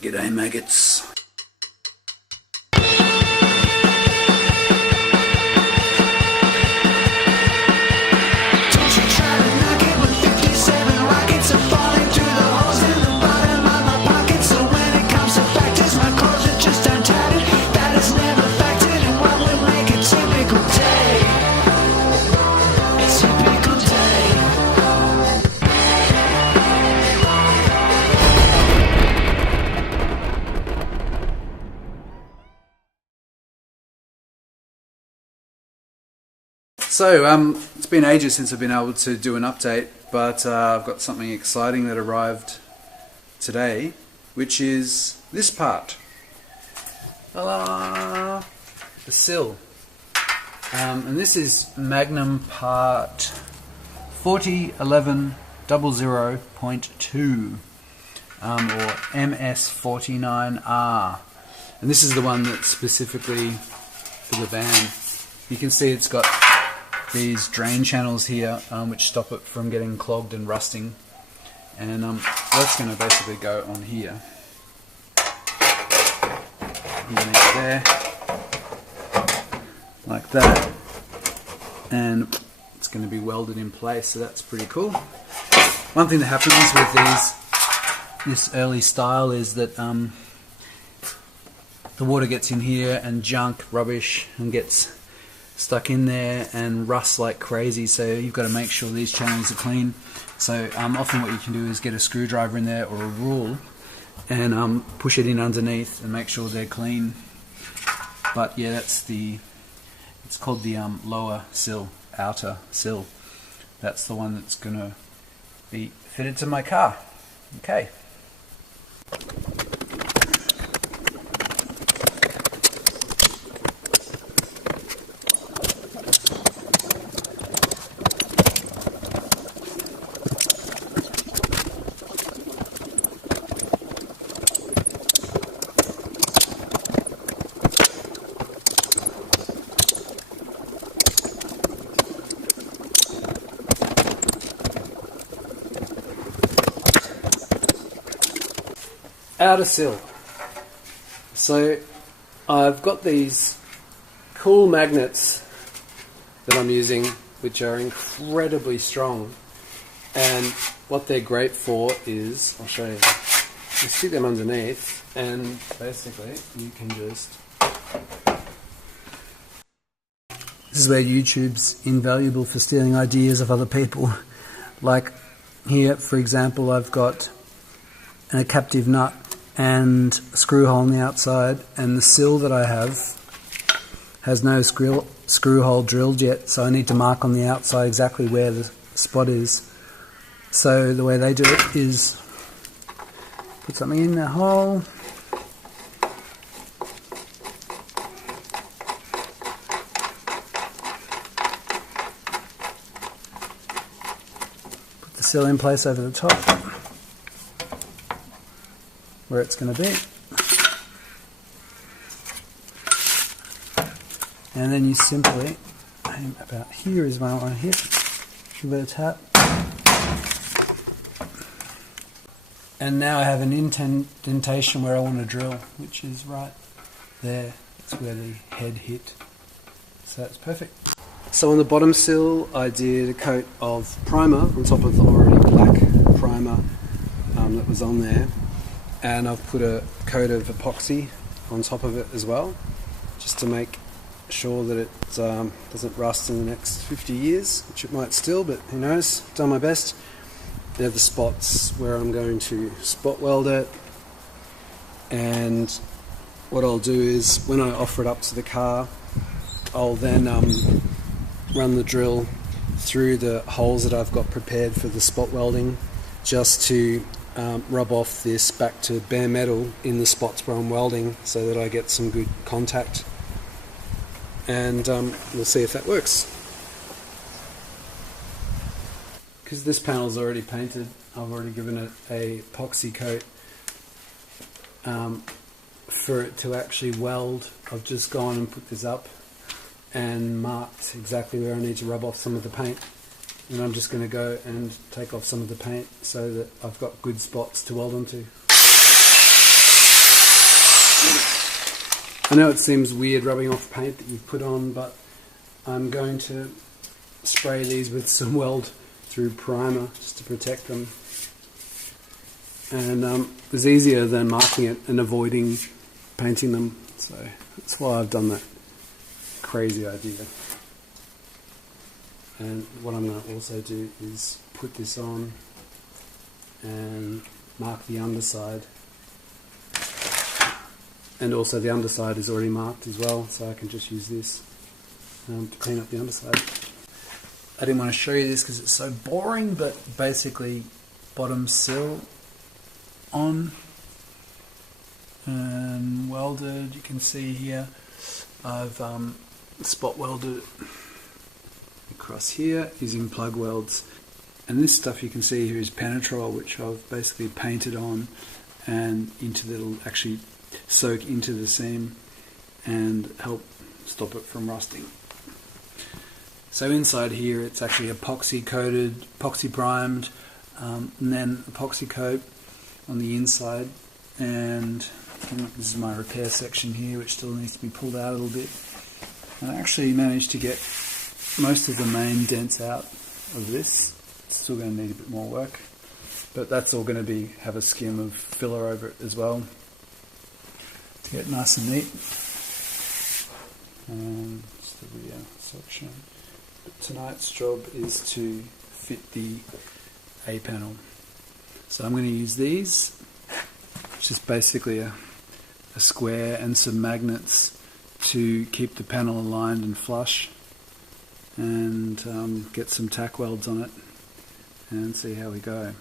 G'day maggots. So, it's been ages since I've been able to do an update, but I've got something exciting that arrived today, which is this part. Ta-da! The sill. And this is MAGNUM part 401100.2, or MS49R. And this is the one that's specifically for the van. You can see it's got these drain channels here, which stop it from getting clogged and rusting, and that's going to basically go on here, underneath there, like that, and it's going to be welded in place. So that's pretty cool. One thing that happens with this early style is that the water gets in here and junk, rubbish, and gets stuck in there and rusts like crazy, so you've got to make sure these channels are clean. So often what you can do is get a screwdriver in there or a rule and push it in underneath and make sure they're clean. But yeah, it's called the lower sill, outer sill. That's the one that's going to be fitted to my car. Okay. Outer sill. So I've got these cool magnets that I'm using, which are incredibly strong, and what they're great for is, I'll show you, you stick them underneath and basically you can just, this is where YouTube's invaluable for stealing ideas of other people. Like here, for example, I've got a captive nut and a screw hole on the outside, and the sill that I have has no screw hole drilled yet, so I need to mark on the outside exactly where the spot is. So the way they do it is put something in the hole, put the sill in place over the top where it's going to be, and then you simply, about here is where I want to hit, give it a tap, and now I have an indentation where I want to drill, which is right there. That's where the head hit, so that's perfect. So on the bottom sill I did a coat of primer on top of the already black primer that was on there. And I've put a coat of epoxy on top of it as well, just to make sure that it doesn't rust in the next 50 years, which it might still, but who knows. Done my best. They're the spots where I'm going to spot weld it, and what I'll do is when I offer it up to the car, I'll then run the drill through the holes that I've got prepared for the spot welding, just to rub off this back to bare metal in the spots where I'm welding, so that I get some good contact, and we'll see if that works. Because this panel's already painted, I've already given it a epoxy coat. For it to actually weld, I've just gone and put this up and marked exactly where I need to rub off some of the paint. And I'm just going to go and take off some of the paint so that I've got good spots to weld onto. I know it seems weird rubbing off paint that you've put on, but I'm going to spray these with some weld through primer just to protect them. And it's easier than marking it and avoiding painting them, so that's why I've done that crazy idea. And what I'm going to also do is put this on and mark the underside. And also the underside is already marked as well, so I can just use this to clean up the underside. I didn't want to show you this because it's so boring, but basically bottom sill on and welded. You can see here I've spot welded it across here using plug welds, and this stuff you can see here is Penetrol, which I've basically painted on and it'll actually soak into the seam and help stop it from rusting. So inside here it's actually epoxy coated, epoxy primed, and then epoxy coat on the inside, and this is my repair section here, which still needs to be pulled out a little bit. And I actually managed to get most of the main dents out of this. It's still going to need a bit more work, but that's all going to have a skim of filler over it as well to get nice and neat. And it's the rear section. But tonight's job is to fit the A panel. So I'm going to use these, which is basically a square and some magnets to keep the panel aligned and flush, and get some tack welds on it and see how we go.